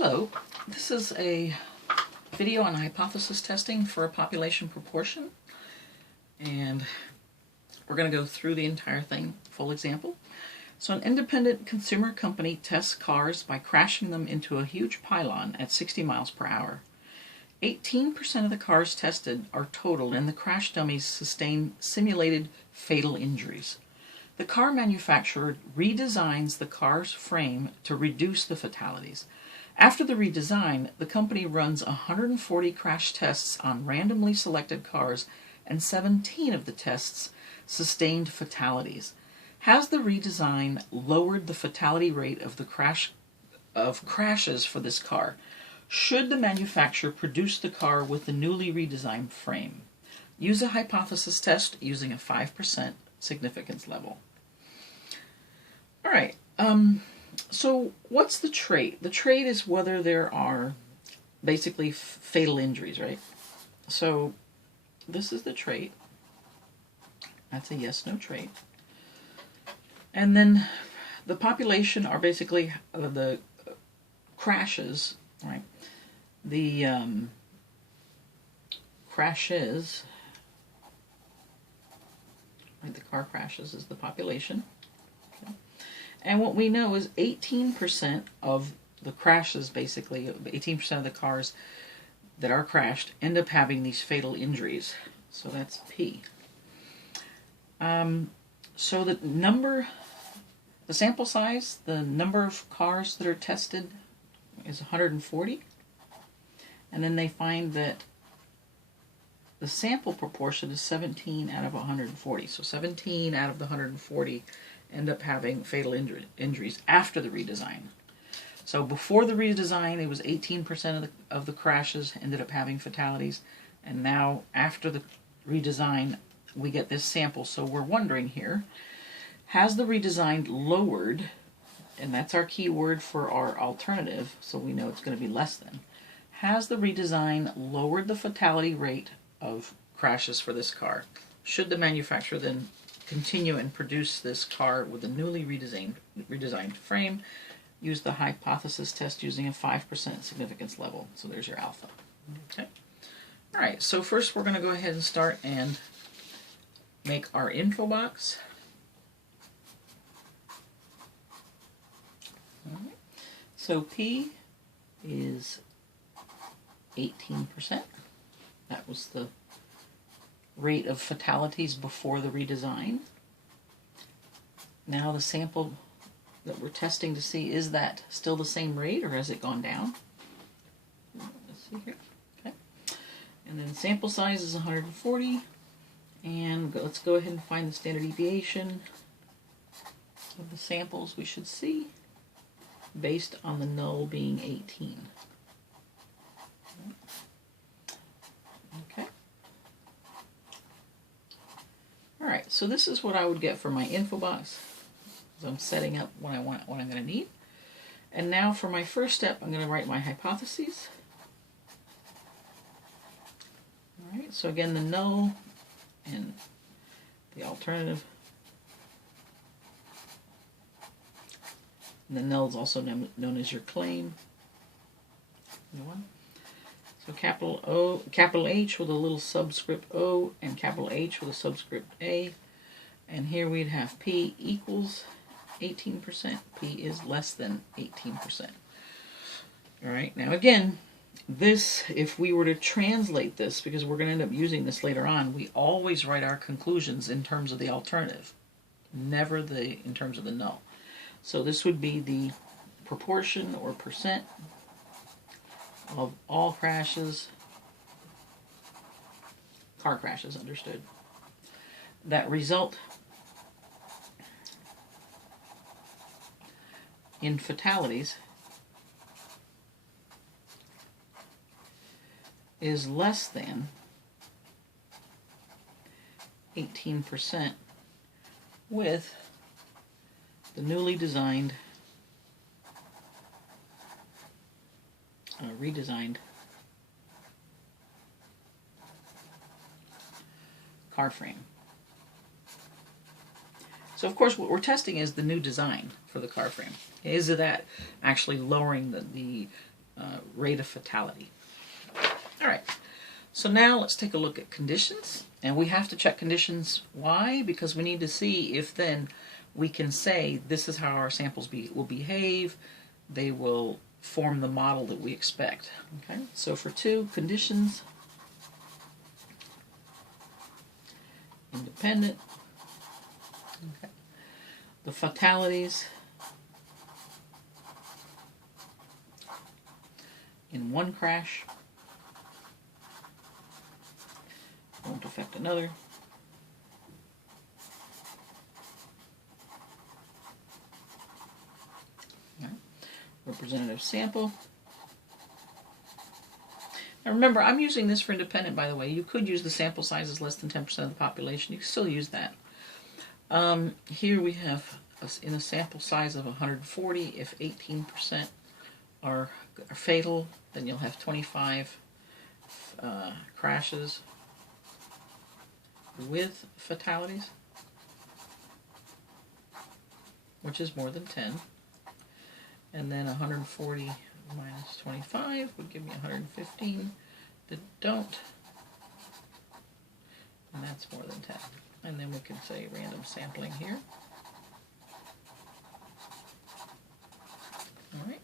Hello, this is a video on hypothesis testing for a population proportion, and we're going to go through the entire thing, full example. So an independent consumer company tests cars by crashing them into a huge pylon at 60 miles per hour. 18% of the cars tested are totaled, and the crash dummies sustain simulated fatal injuries. The car manufacturer redesigns the car's frame to reduce the fatalities. After the redesign, the company runs 140 crash tests on randomly selected cars, and 17 of the tests sustained fatalities. Has the redesign lowered the fatality rate of crashes for this car? Should the manufacturer produce the car with the newly redesigned frame? Use a hypothesis test using a 5% significance level. All right. So what's the trait? The trait is whether there are basically fatal injuries, right? So this is the trait. That's a yes/no trait. And then the population are basically the crashes, right? The crashes, right? The car crashes is the population. Okay. And what we know is 18% of the crashes, basically, 18% of the cars that are crashed end up having these fatal injuries. So that's P. So the sample size, the number of cars that are tested is 140. And then they find that the sample proportion is 17 out of 140. So 17 out of the 140 end up having fatal injuries after the redesign. So before the redesign, it was 18% of the crashes ended up having fatalities. And now after the redesign, we get this sample. So we're wondering here, has the redesign lowered, and that's our keyword for our alternative, so we know it's going to be less than, has the redesign lowered the fatality rate of crashes for this car? Should the manufacturer then continue and produce this car with a newly redesigned frame? Use the hypothesis test using a 5% significance level. So there's your alpha. Okay. All right, so first we're going to go ahead and start and make our info box. All right. So P is 18%. That was the rate of fatalities before the redesign. Now the sample that we're testing to see, is that still the same rate or has it gone down? Let's see here. Okay. And then sample size is 140. And let's go ahead and find the standard deviation of the samples we should see based on the null being 18. Okay. Alright, so this is what I would get for my info box. So I'm setting up what I'm going to need. And now for my first step, I'm going to write my hypotheses. Alright, so again, the null and the alternative. And the null is also known as your claim. So capital H with a little subscript O, and capital H with a subscript A. And here we'd have P equals 18%. P is less than 18%. All right, now again, this, if we were to translate this, because we're going to end up using this later on, we always write our conclusions in terms of the alternative, never in terms of the null. So this would be the proportion or percent of all crashes, car crashes, understood, that result in fatalities is less than 18% with the newly designed, redesigned car frame. So of course what we're testing is the new design for the car frame. Is that actually lowering the rate of fatality. All right, so now let's take a look at conditions. And we have to check conditions. Why? Because we need to see if then we can say this is how our samples will behave. They will form the model that we expect. Okay, so for 2 conditions, independent, okay, the fatalities in one crash won't affect another. Right. Representative sample. Now remember, I'm using this for independent, by the way. You could use the sample size as less than 10% of the population. You can still use that. Here we have in a sample size of 140, if 18% are fatal, then you'll have 25 crashes with fatalities, which is more than 10. And then 140 minus 25 would give me 115 that don't, and that's more than 10. And then we can say random sampling here. All right.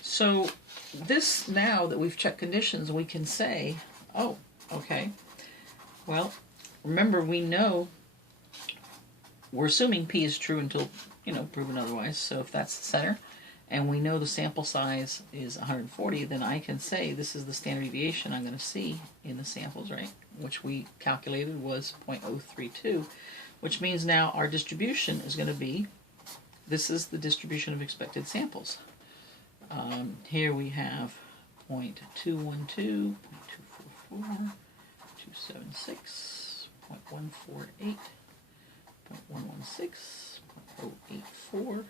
So this, now that we've checked conditions, we can say, oh, okay, well, remember, we know, we're assuming P is true until, proven otherwise. So if that's the center, and we know the sample size is 140, then I can say this is the standard deviation I'm going to see in the samples, right? Which we calculated was 0.032, which means now our distribution is going to be, this is the distribution of expected samples. Here we have 0.212, 0.244, 276, 0.148, 0.116, 0.084.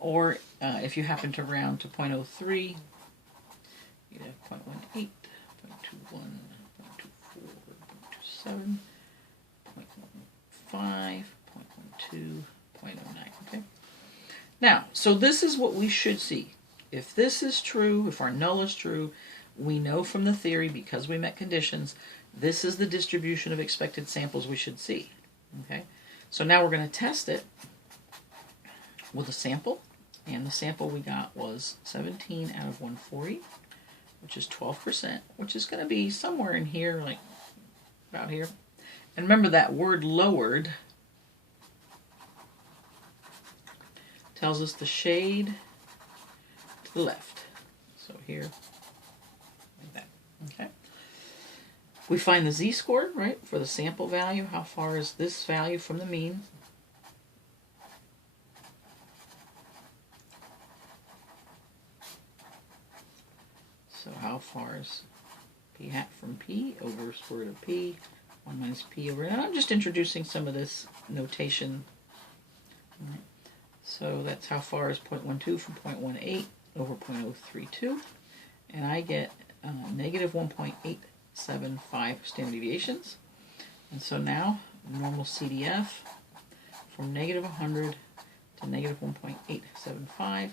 Or if you happen to round to 0.03, you'd have 0.18, 0.21, 0.24, 0.27, 0.15, 0.12, 0.09. Okay. Now, so this is what we should see. If this is true, if our null is true, we know from the theory, because we met conditions, this is the distribution of expected samples we should see. Okay. So now we're going to test it with a sample. And the sample we got was 17 out of 140, which is 12%, which is going to be somewhere in here, like about here. And remember, that word lowered tells us the shade to the left. So here, like that. Okay. We find the z-score, right, for the sample value. How far is this value from the mean? So how far is p hat from p over square root of p, 1 minus p over, and I'm just introducing some of this notation. Right. So that's how far is 0.12 from 0.18 over 0.032, and I get negative 1.875 standard deviations. And so now normal CDF from negative 100 to negative 1.875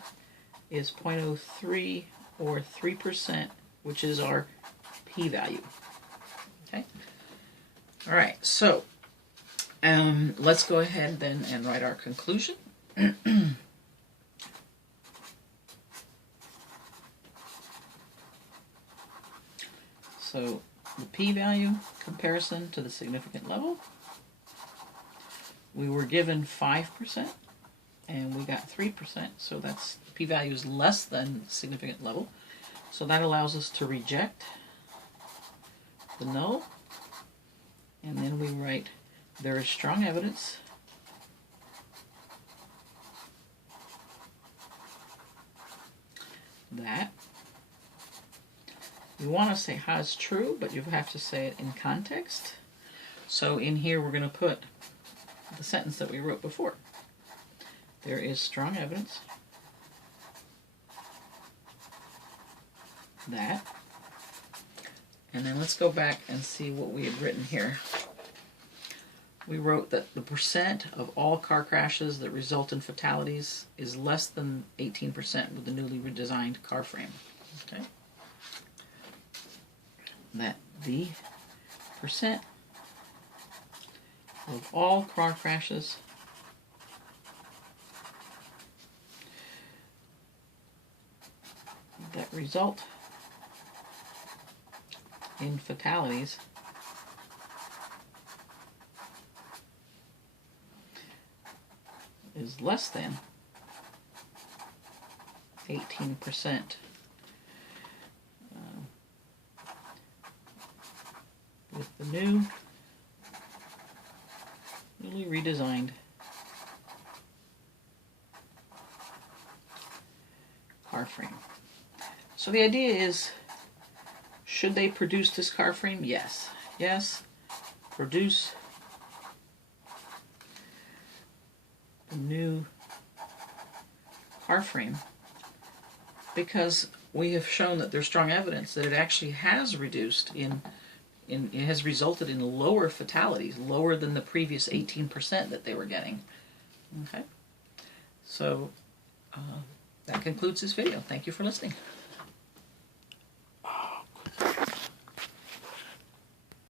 is 0.03 or 3%, which is our p-value. Okay. All right. So let's go ahead then and write our conclusion. So the p-value comparison to the significant level. We were given 5%, and we got 3%, so that's p-value is less than significant level. So that allows us to reject the null, and then we write there is strong evidence that, you want to say how it's true, but you have to say it in context. So in here we're going to put the sentence that we wrote before. There is strong evidence that, and then let's go back and see what we had written here. we wrote that the percent of all car crashes that result in fatalities is less than 18% with the newly redesigned car frame. Okay? That the percent of all car crashes that result in fatalities is less than 18% with the newly redesigned car frame. So the idea is, should they produce this car frame? Yes. Yes. Produce the new car frame, because we have shown that there's strong evidence that it actually has reduced it has resulted in lower fatalities, lower than the previous 18% that they were getting. Okay. So that concludes this video. Thank you for listening.